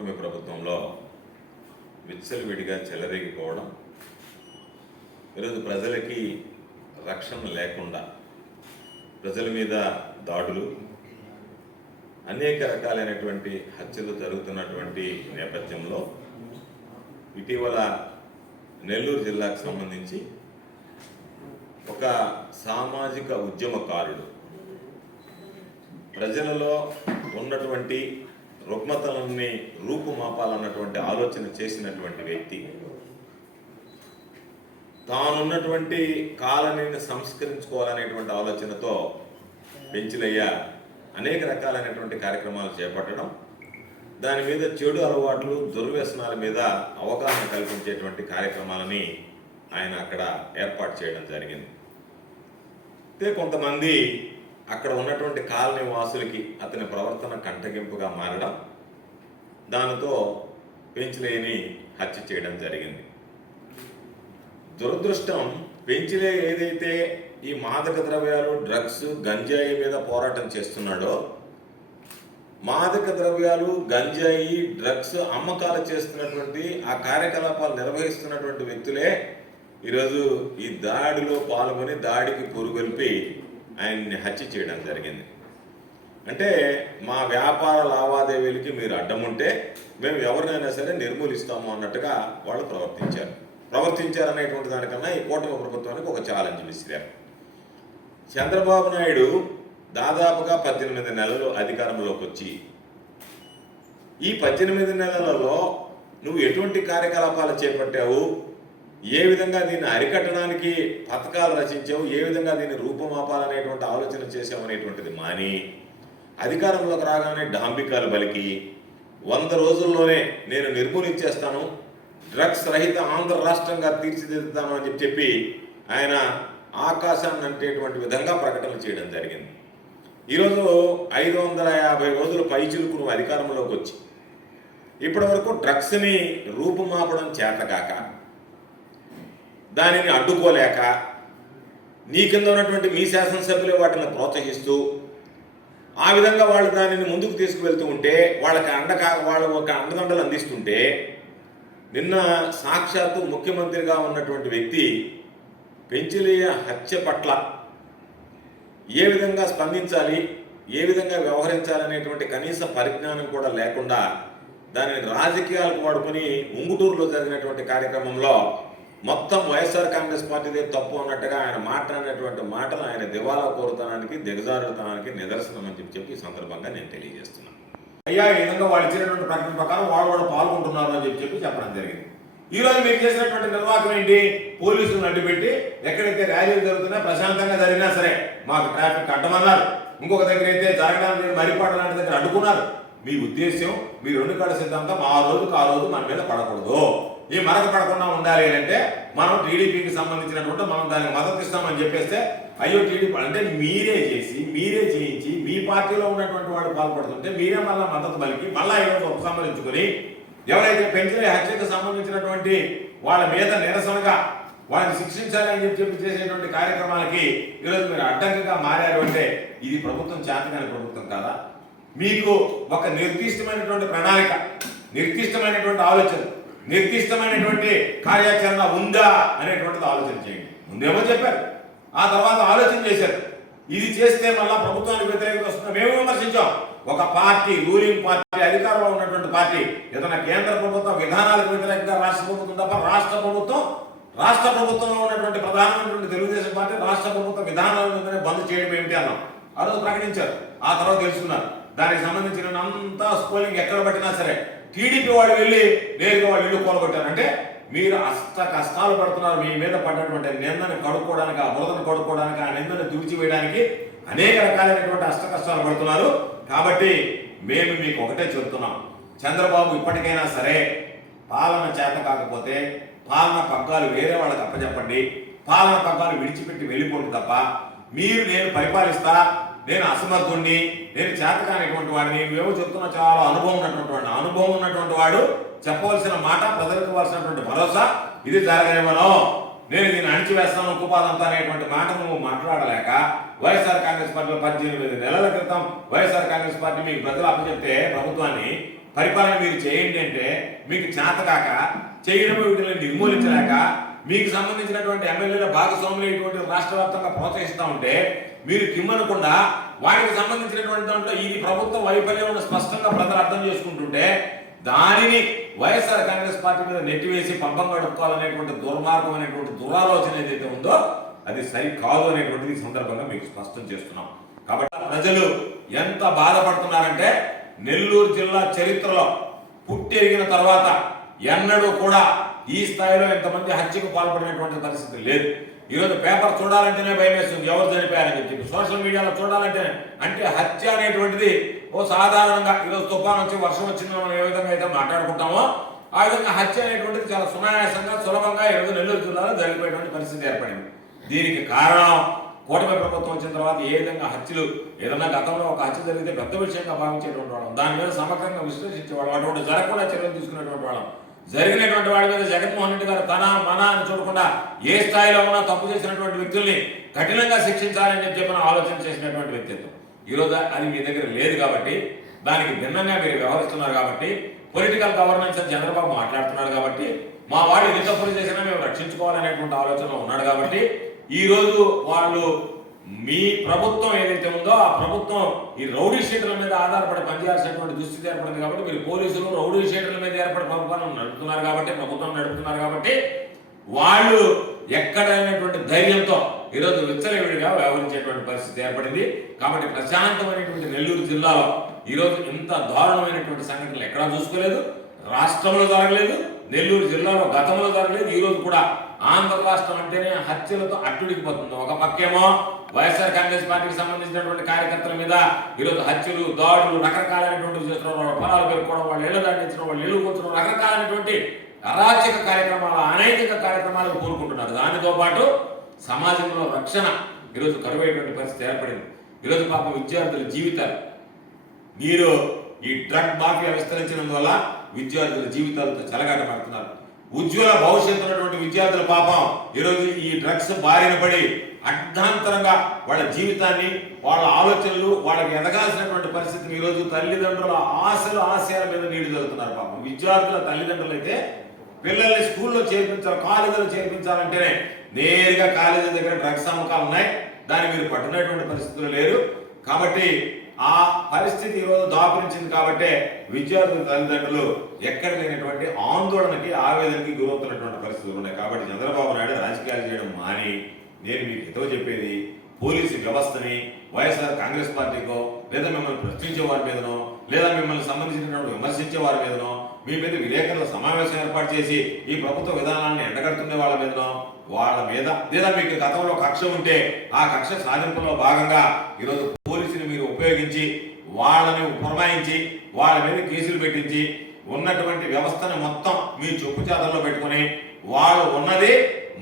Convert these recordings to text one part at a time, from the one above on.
కూటమి ప్రభుత్వంలో విచ్చలవిడిగా చెలరేగిపోవడం ఈరోజు ప్రజలకి రక్షణ లేకుండా ప్రజల మీద దాడులు అనేక రకాలైనటువంటి హత్యలు జరుగుతున్నటువంటి నేపథ్యంలో ఇటీవల నెల్లూరు జిల్లాకు సంబంధించి ఒక సామాజిక ఉద్యమకారుడు ప్రజలలో ఉన్నటువంటి రుగ్మతలని రూపుమాపాలన్నటువంటి ఆలోచన చేసినటువంటి వ్యక్తి. తానున్నటువంటి కాలనీని సంస్కరించుకోవాలనేటువంటి ఆలోచనతో పెంచిలయ్య అనేక రకాలైనటువంటి కార్యక్రమాలు చేపట్టడం దాని మీద చెడు అలవాట్లు దుర్వ్యసనాల మీద అవగాహన కల్పించేటువంటి కార్యక్రమాలని ఆయన అక్కడ ఏర్పాటు చేయడం జరిగింది. అయితే కొంతమంది అక్కడ ఉన్నటువంటి కాలనీ వాసులకి అతని ప్రవర్తన కంటగింపుగా మారడం దానితో పెంచిలేని హత్య చేయడం జరిగింది. దురదృష్టం పెంచిలే ఏదైతే ఈ మాదక ద్రవ్యాలు డ్రగ్స్ గంజాయి మీద పోరాటం చేస్తున్నాడో మాదక ద్రవ్యాలు గంజాయి డ్రగ్స్ అమ్మకాలు చేస్తున్నటువంటి ఆ కార్యకలాపాలు నిర్వహిస్తున్నటువంటి వ్యక్తులే ఈరోజు ఈ దాడిలో పాల్గొని దాడికి పురుగొల్పి ఆయన్ని హత్య చేయడం జరిగింది. అంటే మా వ్యాపార లావాదేవీలకి మీరు అడ్డం ఉంటే మేము ఎవరినైనా సరే నిర్మూలిస్తాము అన్నట్టుగా వాళ్ళు ప్రవర్తించారు. ప్రవర్తించారనేటువంటి దానికన్నా ఈ కూటమి ప్రభుత్వానికి ఒక ఛాలెంజ్ విసిరారు. చంద్రబాబు నాయుడు దాదాపుగా పద్దెనిమిది నెలలు అధికారంలోకి వచ్చి ఈ పద్దెనిమిది నెలలలో నువ్వు ఎటువంటి కార్యకలాపాలు చేపట్టావు? ఏ విధంగా దీన్ని అరికట్టడానికి పథకాలు రచించావు ఏ విధంగా దీన్ని రూపుమాపాలనేటువంటి ఆలోచన చేసావు అనేటువంటిది మాని అధికారంలోకి రాగానే డాంబికాలు బలికి వంద రోజుల్లోనే నేను నిర్మూలించేస్తాను డ్రగ్స్ రహిత ఆంధ్ర రాష్ట్రంగా తీర్చిదిద్దుతాను అని చెప్పి ఆయన ఆకాశాన్ని అంటేటువంటి విధంగా ప్రకటన చేయడం జరిగింది. ఈరోజు ఐదు వందల యాభై రోజులు పై నువ్వు అధికారంలోకి వచ్చి ఇప్పటి వరకు డ్రగ్స్ని రూపుమాపడం చేతగాక దానిని అడ్డుకోలేక నీ కింద ఉన్నటువంటి మీ శాసనసభ్యులే వాటిని ప్రోత్సహిస్తూ ఆ విధంగా వాళ్ళు దానిని ముందుకు తీసుకువెళ్తూ ఉంటే వాళ్ళకి అండగా వాళ్ళ ఒక అండదండలు అందిస్తుంటే నిన్న సాక్షాత్తు ముఖ్యమంత్రిగా ఉన్నటువంటి వ్యక్తి పెంచిలేయ హత్య పట్ల ఏ విధంగా స్పందించాలి ఏ విధంగా వ్యవహరించాలనేటువంటి కనీస పరిజ్ఞానం కూడా లేకుండా దానిని రాజకీయాలకు వాడుకొని ముంగుటూరులో జరిగినటువంటి కార్యక్రమంలో మొత్తం వైఎస్ఆర్ కాంగ్రెస్ పార్టీదే తప్పు అన్నట్టుగా ఆయన మాట్లాడినటువంటి మాటలు ఆయన దివాలా కోరుతానానికి దిగజారుతానానికి నిదర్శనం అని చెప్పి చెప్పి ఈ సందర్భంగా నేను తెలియజేస్తున్నాను. అయ్యా ఈ విధంగా వాళ్ళు ఇచ్చినటువంటి ప్రకటన ప్రకారం వాళ్ళు కూడా పాల్గొంటున్నారు అని చెప్పి చెప్పి చెప్పడం జరిగింది. ఈ రోజు మీరు చేసినటువంటి నిర్వాహకం ఏంటి? పోలీసులను అడ్డుపెట్టి ఎక్కడైతే ర్యాలీలు జరుగుతున్నా ప్రశాంతంగా జరిగినా సరే మాకు ట్రాఫిక్ అడ్డమన్నారు ఇంకొక దగ్గర అయితే జరగడానికి మరిపాట లాంటి దగ్గర అడ్డుకున్నారు. మీ ఉద్దేశం మీ రెండు కాడ సిద్ధాంతం ఆ రోజుకు ఆ రోజు మన మీద పడకూడదు. ఈ మరక పడకుండా ఉండాలి అని అంటే మనం టీడీపీకి సంబంధించినటువంటి మనం దానికి మద్దతు ఇస్తామని చెప్పేస్తే అయ్యో టీడీపీ అంటే మీరే చేసి మీరే చేయించి మీ పార్టీలో ఉన్నటువంటి వాడు పాల్పడుతుంటే మీరే మళ్ళీ మద్దతు పలికి మళ్ళీ ఈరోజు ఉపసంహరించుకొని ఎవరైతే పెంచిన హత్యకు సంబంధించినటువంటి వాళ్ళ మీద నిరసనగా వాళ్ళని శిక్షించాలని చెప్పి చెప్పి చేసేటువంటి కార్యక్రమాలకి ఈరోజు మీరు అడ్డంకిగా మారారు అంటే ఇది ప్రభుత్వం చేతగాని ప్రభుత్వం కాదా? మీకు ఒక నిర్దిష్టమైనటువంటి ప్రణాళిక నిర్దిష్టమైనటువంటి ఆలోచన నిర్దిష్టమైనటువంటి కార్యాచరణ ఉందా అనేటువంటిది ఆలోచన చేయండి. ముందేమో చెప్పారు. ఆ తర్వాత ఆలోచన చేశారు. ఇది చేస్తే మళ్ళా ప్రభుత్వానికి వ్యతిరేకత వస్తుంది? మేము విమర్శించాం. ఒక పార్టీ రూలింగ్ పార్టీ అధికారంలో ఉన్నటువంటి పార్టీ ఏదైనా కేంద్ర ప్రభుత్వం విధానాలకు వ్యతిరేకంగా రాష్ట్ర ప్రభుత్వం తప్ప రాష్ట్ర ప్రభుత్వం రాష్ట్ర ప్రభుత్వంలో ఉన్నటువంటి ప్రధానమైనటువంటి తెలుగుదేశం పార్టీ రాష్ట్ర ప్రభుత్వ విధానాల మీదనే బంద్ చేయడం ఏమిటి అన్నాం. ఆ రోజు ప్రకటించారు. ఆ తర్వాత తెలుసుకున్నారు. దానికి సంబంధించిన అంతా స్కోలింగ్ ఎక్కడ పట్టినా సరే టీడీపీ వాళ్ళు వెళ్ళి నేరుగా వాళ్ళు ఇల్లు కూలగొట్టారు. మీరు అష్ట కష్టాలు పడుతున్నారు మీ మీద పడ్డటువంటి నిందని కడుక్కోవడానికి ఆ బురదను కడుక్కోవడానికి ఆ నిందను తుడిచివేయడానికి అనేక రకాలైనటువంటి అష్ట కష్టాలు పడుతున్నారు. కాబట్టి మేము మీకు ఒకటే చెబుతున్నాం. చంద్రబాబు ఇప్పటికైనా సరే పాలన చేత కాకపోతే పాలన పగ్గాలు వేరే వాళ్ళకి అప్పచెప్పండి పాలన పగ్గాలు విడిచిపెట్టి వెళ్ళిపోండి తప్ప మీరు నేను పరిపాలిస్తా నేను అసమర్థుణ్ణి నేను చేతకానిటువంటి వాడిని. మేము చెప్తున్నా చాలా అనుభవం ఉన్నటువంటి వాడిని. అనుభవం ఉన్నటువంటి వాడు చెప్పవలసిన మాట ప్రజలకు ఇవ్వాల్సినటువంటి భరోసా ఇది జరగనివ్వను నేను దీన్ని అణిచివేస్తాను కుపాదంతా అనేటువంటి మాట నువ్వు మాట్లాడలేక వైఎస్ఆర్ కాంగ్రెస్ పార్టీలో పద్దెనిమిది నెలల క్రితం వైఎస్ఆర్ కాంగ్రెస్ పార్టీ మీకు ప్రజలు అప్పచెప్తే ప్రభుత్వాన్ని పరిపాలన మీరు చేయండి అంటే మీకు చేతకాక చేయడం వీటిని నిర్మూలించలేక మీకు సంబంధించినటువంటి ఎమ్మెల్యేల భాగస్వాములు ఇటువంటి రాష్ట్ర వ్యాప్తంగా ప్రోత్సహిస్తూ ఉంటే మీరు కిమ్మనకుండా వాటికి సంబంధించినటువంటి దాంట్లో ఇది ప్రభుత్వ వైఫల్యం స్పష్టంగా ప్రజలు అర్థం చేసుకుంటుంటే దానిని వైఎస్ఆర్ కాంగ్రెస్ పార్టీ మీద నెట్టివేసి పబ్బం గడుపుకోవాలనేటువంటి దుర్మార్గం అనేటువంటి దురాలోచన ఏదైతే ఉందో అది సరికాదు అనేటువంటిది సందర్భంగా మీకు స్పష్టం చేస్తున్నాం. కాబట్టి ప్రజలు ఎంత బాధపడుతున్నారంటే నెల్లూరు జిల్లా చరిత్రలో పుట్టెరిగిన తర్వాత ఎన్నడూ కూడా ఈ స్థాయిలో ఇంతమంది హత్యకు పాల్పడినటువంటి పరిస్థితి లేదు. ఈరోజు పేపర్ చూడాలంటేనే భయం వేస్తుంది ఎవరు చనిపోయారని చెప్పి. సోషల్ మీడియాలో చూడాలంటే అంటే హత్య అనేటువంటిది ఓ సాధారణంగా ఈరోజు తుఫాన్ వచ్చి వర్షం వచ్చింది మనం ఏ విధంగా అయితే మాట్లాడుకుంటామో ఆ విధంగా హత్య అనేటువంటిది చాలా సునాయాసంగా సులభంగా ఈరోజు నెల్లూరు జిల్లాలో జరిగిపోయేటువంటి పరిస్థితి ఏర్పడింది. దీనికి కారణం కూటమి ప్రభుత్వం వచ్చిన తర్వాత ఏ విధంగా హత్యలు ఏదైనా గతంలో ఒక హత్య జరిగితే పెద్ద విషయంగా భావించేటువంటి వాళ్ళం. దాని మీద సమగ్రంగా విశ్లేషించేవాళ్ళం. అటువంటి జరగకుండా చర్యలు తీసుకునేటువంటి వాళ్ళం. జరిగినటువంటి వాడి మీద జగన్మోహన్ రెడ్డి గారు తన మన అని చూడకుండా ఏ స్థాయిలో ఉన్నా తప్పు చేసినటువంటి వ్యక్తుల్ని కఠినంగా శిక్షించాలని చెప్పి మనం ఆలోచన చేసినటువంటి వ్యక్తిత్వం. ఈరోజు అది మీ దగ్గర లేదు కాబట్టి దానికి భిన్నంగా మీరు వ్యవహరిస్తున్నారు కాబట్టి పొలిటికల్ గవర్నెన్స్ అని చంద్రబాబు మాట్లాడుతున్నాడు కాబట్టి మా వాడు ఎన్ని తప్పులు చేసినా మేము రక్షించుకోవాలనేటువంటి ఆలోచనలో ఉన్నాడు కాబట్టి ఈ రోజు వాళ్ళు మీ ప్రభుత్వం ఏదైతే ఉందో ఆ ప్రభుత్వం ఈ రౌడీ షీటర్ల మీద ఆధారపడి పనిచేయాల్సినటువంటి దుస్థితి ఏర్పడింది కాబట్టి మీరు పోలీసులు రౌడీ షీటర్ల మీద ఏర్పడి ప్రభుత్వం నడుపుతున్నారు కాబట్టి ప్రభుత్వం నడుపుతున్నారు కాబట్టి వాళ్ళు ఎక్కడైనటువంటి ధైర్యంతో ఈరోజు విచ్చలవిడిగా వ్యవహరించేటువంటి పరిస్థితి ఏర్పడింది. కాబట్టి ప్రశాంతమైనటువంటి నెల్లూరు జిల్లాలో ఈరోజు ఇంత దారుణమైనటువంటి సంఘటనలు ఎక్కడా చూసుకోలేదు. రాష్ట్రంలో జరగలేదు నెల్లూరు జిల్లాలో గతంలో జరగలేదు ఈరోజు కూడా ఆంధ్ర రాష్ట్రం అంటేనే హత్యలతో అట్టుడికిపోతుంది. ఒక పక్కేమో వైఎస్ఆర్ కాంగ్రెస్ పార్టీకి సంబంధించినటువంటి కార్యకర్తల మీద ఈరోజు హత్యలు దాడులు రకరకాలైనటువంటి చేస్తున్నారు వాళ్ళ పొలాలు పెరుకోవడం వాళ్ళు ఇళ్ళు దండించడం వాళ్ళు ఇళ్ళు కూర్చోవడం రకరకాలైనటువంటి అరాచక కార్యక్రమాలు అనైతిక కార్యక్రమాలు కోరుకుంటున్నారు దానితో పాటు సమాజంలో రక్షణ ఈరోజు కరువైనటువంటి పరిస్థితి ఏర్పడింది. ఈరోజు పాప విద్యార్థుల జీవితాలు. మీరు ఈ డ్రగ్ మాఫియా విస్తరించినందువల్ల విద్యార్థుల జీవితాలతో చెలగాటమాడుతున్నారు. ఉజ్వల భవిష్యత్తు ఉన్నటువంటి విద్యార్థుల పాపం. ఈరోజు ఈ డ్రగ్స్ బారిన పడి అర్ధాంతరంగా వాళ్ళ జీవితాన్ని వాళ్ళ ఆలోచనలు వాళ్ళకి ఎదగాల్సినటువంటి పరిస్థితిని ఈరోజు తల్లిదండ్రుల ఆశలు ఆశయాల మీద నీళ్ళు జరుగుతున్నారు పాపం. విద్యార్థుల తల్లిదండ్రులు అయితే పిల్లల్ని స్కూల్లో చేర్పించాలి కాలేజీలో చేర్పించాలంటేనే నేరుగా కాలేజీ దగ్గర డ్రగ్స్ అమ్మకాలు ఉన్నాయి. దాన్ని మీరు పట్టినటువంటి పరిస్థితులు లేరు. కాబట్టి ఆ పరిస్థితి ఈరోజు దాపురించింది కాబట్టే విద్యార్థుల తల్లిదండ్రులు ఎక్కడ లేనటువంటి ఆందోళనకి ఆవేదనకి గురవుతున్నటువంటి పరిస్థితులు ఉన్నాయి. కాబట్టి చంద్రబాబు నాయుడు రాజకీయాలు చేయడం మాని నేను మీకు ఎంతో చెప్పేది పోలీసు వ్యవస్థని వైఎస్ఆర్ కాంగ్రెస్ పార్టీకో లేదా మిమ్మల్ని ప్రశ్నించే వారి మీదనో లేదా మిమ్మల్ని సంబంధించినటువంటి విమర్శించే వారి మీదనో మీ మీద విలేకరుల సమావేశం ఏర్పాటు చేసి ఈ ప్రభుత్వ విధానాన్ని ఎండగడుతున్న వాళ్ళ మీదనో వాళ్ళ మీద లేదా మీకు గతంలో కక్ష ఉంటే ఆ కక్ష సాధింపులో భాగంగా ఈరోజు పోలీసుని ఉపయోగించి వాళ్ళని పురమాయించి వాళ్ళ మీద కేసులు పెట్టించి ఉన్నటువంటి వ్యవస్థను మొత్తం మీ చెప్పు చేతల్లో పెట్టుకొని వాళ్ళు ఉన్నది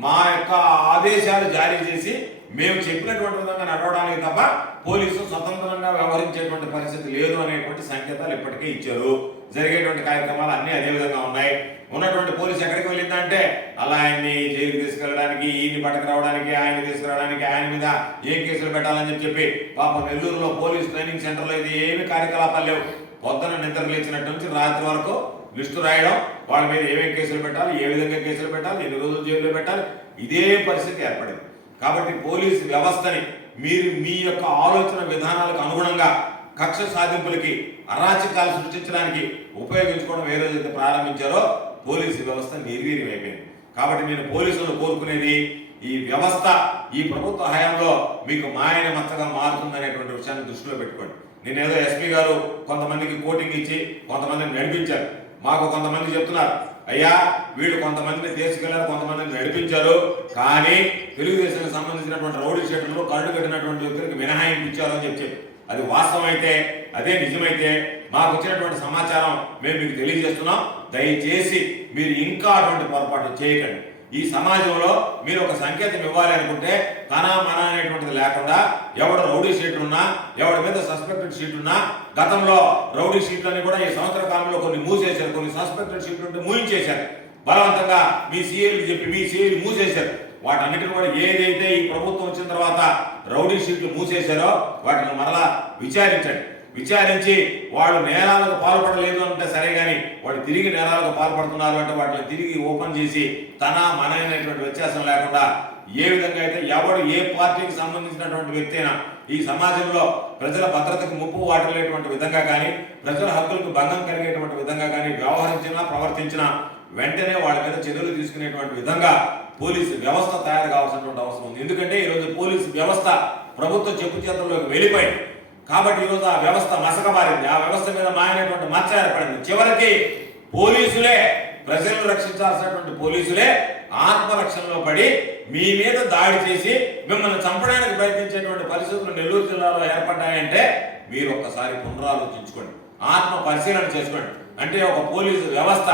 మా యొక్క ఆదేశాలు జారీ చేసి మేము చెప్పినటువంటి విధంగా నడవడానికి తప్ప పోలీసు స్వతంత్రంగా వ్యవహరించేటువంటి పరిస్థితి లేదు అనేటువంటి సంకేతాలు ఇప్పటికే ఇచ్చారు. జరిగేటువంటి కార్యక్రమాలు అన్నీ అదే విధంగా ఉన్నాయి. ఉన్నటువంటి పోలీసు ఎక్కడికి వెళ్ళిందంటే అలా ఆయన్ని జైలుకి తీసుకెళ్ళడానికి ఈయన్ని పట్టుకురావడానికి ఆయన తీసుకురావడానికి ఆయన మీద ఏ కేసులు పెట్టాలని చెప్పి చెప్పి పాపం నెల్లూరులో పోలీస్ ట్రైనింగ్ సెంటర్లో ఇది ఏమి కార్యకలాపాలు లేవు. పొద్దున నిద్రలు నుంచి రాత్రి వరకు లిస్టు రాయడం వాళ్ళ మీద ఏమేమి కేసులు పెట్టాలి ఏ విధంగా కేసులు పెట్టాలి ఎన్ని రోజులు జైల్లో పెట్టాలి ఇదే పరిస్థితి ఏర్పడింది. కాబట్టి పోలీసు వ్యవస్థని మీరు మీ యొక్క ఆలోచన విధానాలకు అనుగుణంగా కక్ష సాధింపులకి అరాచకాలు సృష్టించడానికి ఉపయోగించుకోవడం ఏ రోజైతే ప్రారంభించారో పోలీసు వ్యవస్థ నిర్వీర్యమైపోయింది కాబట్టి నేను పోలీసులను కోరుకునేది ఈ వ్యవస్థ ఈ ప్రభుత్వ హయాంలో మీకు మాయన మచ్చగా మారుతుందనేటువంటి విషయాన్ని దృష్టిలో పెట్టుకోండి. నేను ఏదో ఎస్పీ గారు కొంతమందికి కోటింగ్ ఇచ్చి కొంతమందిని నడిపించారు. మాకు కొంతమంది చెప్తున్నారు అయ్యా వీళ్ళు కొంతమందిని తీసుకెళ్ళారు కొంతమందిని నడిపించారు కానీ తెలుగుదేశానికి సంబంధించినటువంటి రౌడీ షీటర్లు కళ్ళు కట్టినటువంటి వ్యక్తులకు మినహాయింపు ఇచ్చారు అని చెప్పి అది వాస్తవమైతే అదే నిజమైతే మాకు వచ్చినటువంటి సమాచారం మేము మీకు తెలియజేస్తున్నాం. దయచేసి మీరు ఇంకా అటువంటి పొరపాటు చేయకండి. ఈ సమాజంలో మీరు ఒక సంకేతం ఇవ్వాలి అనుకుంటే తన మన అనేటువంటిది లేకుండా ఎవడు రౌడీ షీట్ ఉన్నా ఎవడి మీద సస్పెక్టెడ్ షీట్ ఉన్నా గతంలో రౌడీ షీట్లని కూడా ఈ సంవత్సర కాలంలో కొన్ని మూసేశారు కొన్ని సస్పెక్టెడ్ షీట్లు ఉంటే మూయించేశారు. బలవంతంగా మీ సీఏలు చెప్పి మీ సీఏలు మూసేశారు. వాటన్నిటిని కూడా ఏదైతే ఈ ప్రభుత్వం వచ్చిన తర్వాత రౌడీ షీట్లు మూసేశారో వాటిని మరలా విచారించండి. విచారించి వాళ్ళు నేరాలకు పాల్పడలేదు అంటే సరే కానీ వాళ్ళు తిరిగి నేరాలకు పాల్పడుతున్నారు అంటే వాటిని తిరిగి ఓపెన్ చేసి తన మన అనేటువంటి వ్యత్యాసం లేకుండా ఏ విధంగా అయితే ఎవడు ఏ పార్టీకి సంబంధించినటువంటి వ్యక్తి అయినా ఈ సమాజంలో ప్రజల భద్రతకు ముప్పు వాటిల్లేటువంటి విధంగా కానీ ప్రజల హక్కులకు భంగం కలిగేటువంటి విధంగా కానీ వ్యవహరించినా ప్రవర్తించినా వెంటనే వాళ్ళ మీద చర్యలు తీసుకునేటువంటి విధంగా పోలీసు వ్యవస్థ తయారు కావాల్సినటువంటి అవసరం ఉంది. ఎందుకంటే ఈరోజు పోలీసు వ్యవస్థ ప్రభుత్వ చెప్పు చేతుల్లోకి వెళ్ళిపోయింది. కాబట్టి ఈరోజు ఆ వ్యవస్థ మసకబారింది. ఆ వ్యవస్థ మీద మాయనటువంటి మచ్చ ఏర్పడింది. చివరికి పోలీసులే ప్రజలను రక్షించాల్సినటువంటి పోలీసులే ఆత్మరక్షణలో పడి మీ మీద దాడి చేసి మిమ్మల్ని చంపడానికి ప్రయత్నించేటువంటి పరిస్థితులు నెల్లూరు జిల్లాలో ఏర్పడ్డాయంటే మీరు ఒక్కసారి పునరాలోచించుకోండి. ఆత్మ పరిశీలన చేసుకోండి. అంటే ఒక పోలీసు వ్యవస్థ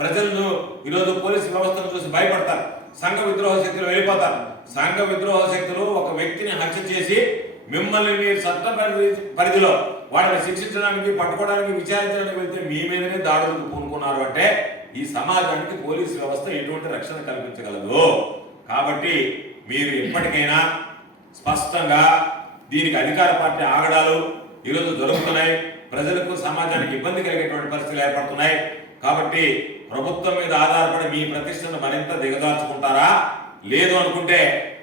ప్రజలను ఈరోజు పోలీసు వ్యవస్థను చూసి భయపడతారు. సంఘ విద్రోహ శక్తులు వెళ్ళిపోతారు. సంఘ విద్రోహ శక్తులు ఒక వ్యక్తిని హత్య చేసి మిమ్మల్ని మీరు చట్ట పరిధి- పరిధిలో వాళ్ళని శిక్షించడానికి పట్టుకోవడానికి విచారించడానికి వెళ్తే మీ మీదనే దాడులకు పూనుకున్నారు అంటే ఈ సమాజానికి పోలీసు వ్యవస్థ ఎటువంటి రక్షణ కల్పించగలదు. కాబట్టి మీరు ఎప్పటికైనా స్పష్టంగా దీనికి అధికార పార్టీ ఆగడాలు ఈరోజు జరుగుతున్నాయి. ప్రజలకు సమాజానికి ఇబ్బంది కలిగేటువంటి పరిస్థితులు ఏర్పడుతున్నాయి. కాబట్టి ప్రభుత్వం మీద ఆధారపడి మీ ప్రతిష్టను మరింత దిగదార్చుకుంటారా లేదు అనుకుంటే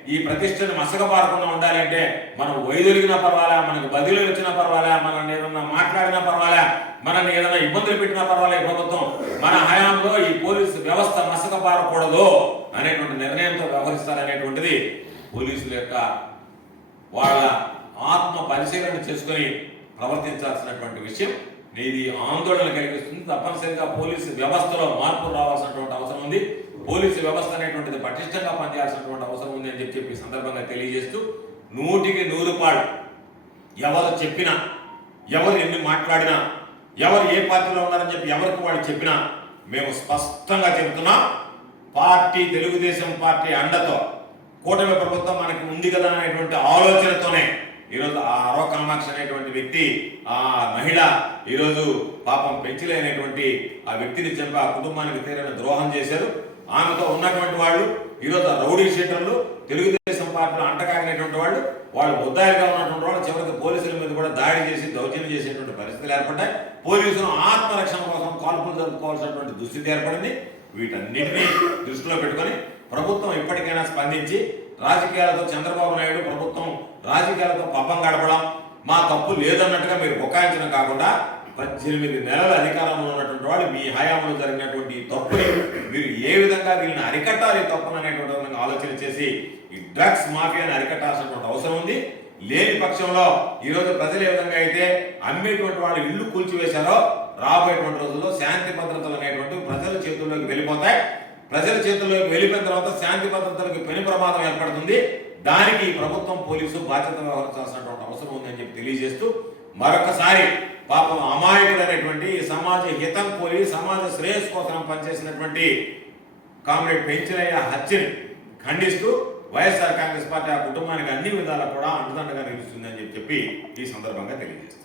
ఈ ప్రతిష్టను మసకబారకుండా ఉండాలంటే మనం వైదొలిగినా పర్వాలా మనకు బదిలీ వచ్చినా పర్వాలా మనం ఏదన్నా మాట్లాడినా పర్వాలా మనల్ని ఏదైనా ఇబ్బందులు పెట్టినా పర్వాలే ప్రభుత్వం. మన హయాంలో ఈ పోలీసు వ్యవస్థ మసకపారకూడదు అనేటువంటి నిర్ణయంతో వ్యవహరిస్తారనేటువంటిది పోలీసుల యొక్క వాళ్ళ ఆత్మ పరిశీలన చేసుకొని ప్రవర్తించాల్సినటువంటి విషయం. ఇది ఆందోళన కలిగిస్తుంది. తప్పనిసరిగా పోలీసు వ్యవస్థలో మార్పు రావాల్సినటువంటి అవసరం ఉంది. పోలీసు వ్యవస్థ అనేటువంటిది పటిష్టంగా పనిచేయాల్సినటువంటి అవసరం ఉంది అని చెప్పి చెప్పి సందర్భంగా తెలియజేస్తూ నూటికి నూరు పాడు ఎవరు చెప్పినా ఎవరు ఎన్ని మాట్లాడినా ఎవరు ఏ పార్టీలో ఉన్నారని చెప్పి ఎవరికి వాళ్ళు చెప్పినా మేము స్పష్టంగా చెబుతున్నాం. పార్టీ తెలుగుదేశం పార్టీ అండతో కూటమి ప్రభుత్వం మనకి ఉంది కదా అనేటువంటి ఆలోచనతోనే ఈరోజు ఆ అరవ అనేటువంటి వ్యక్తి ఆ మహిళ ఈరోజు పాపం పెంచలేనటువంటి ఆ వ్యక్తిని చంపి ఆ కుటుంబానికి తీరైన ద్రోహం చేశారు. ఆమెతో ఉన్నటువంటి వాళ్ళు ఈరోజు ఆ రౌడీ షీటర్లు తెలుగుదేశం పార్టీలో అంటకాగినటువంటి వాళ్ళు వాళ్ళు ముద్దాయిగా ఉన్నటువంటి వాళ్ళు చివరికి పోలీసుల మీద కూడా దాడి చేసి దౌర్జన్యం చేసేటువంటి పరిస్థితులు ఏర్పడ్డాయి. పోలీసులు ఆత్మరక్షణ కోసం కాల్పులు జరుపుకోవాల్సినటువంటి దుస్థితి ఏర్పడింది. వీటన్నిటినీ దృష్టిలో పెట్టుకొని ప్రభుత్వం ఇప్పటికైనా స్పందించి రాజకీయాలతో చంద్రబాబు నాయుడు ప్రభుత్వం రాజకీయాలతో పబ్బం గడపడం మా తప్పు లేదన్నట్టుగా మీరు బుకాయించడం కాకుండా పద్దెనిమిది నెలల అధికారంలో ఉన్నటువంటి వాడు మీ హయాంలో జరిగినటువంటి ఈ తప్పుని మీరు ఏ విధంగా వీళ్ళని అరికట్టాలి తప్పును అనేటువంటి ఆలోచన చేసి ఈ డ్రగ్స్ మాఫియాని అరికట్టాల్సినటువంటి అవసరం ఉంది. లేని పక్షంలో ఈరోజు ప్రజలు ఏ విధంగా అయితే అమ్మేటువంటి వాళ్ళు ఇల్లు కూల్చివేశారో రాబోయేటువంటి రోజుల్లో శాంతి భద్రతలు అనేటువంటి ప్రజల చేతుల్లోకి వెళ్ళిపోతాయి. ప్రజల చేతుల్లో వెళ్ళిపోయిన తర్వాత శాంతి భద్రతలకు పెను ప్రమాదం ఏర్పడుతుంది. దానికి ప్రభుత్వం పోలీసు బాధ్యత వ్యవహరించాల్సినటువంటి అవసరం ఉందని చెప్పి తెలియజేస్తూ మరొకసారి పాపం అమాయకుడైనటువంటి ఈ సమాజ హితం కోరి సమాజ శ్రేయస్సు కోసం పనిచేసినటువంటి కామ్రేడ్ పెంచలయ్య హత్యని ఖండిస్తూ వైఎస్ఆర్ కాంగ్రెస్ పార్టీ ఆ కుటుంబానికి అన్ని విధాలా కూడా అండదండగా నిలుస్తుందని చెప్పి ఈ సందర్భంగా తెలియజేస్తుంది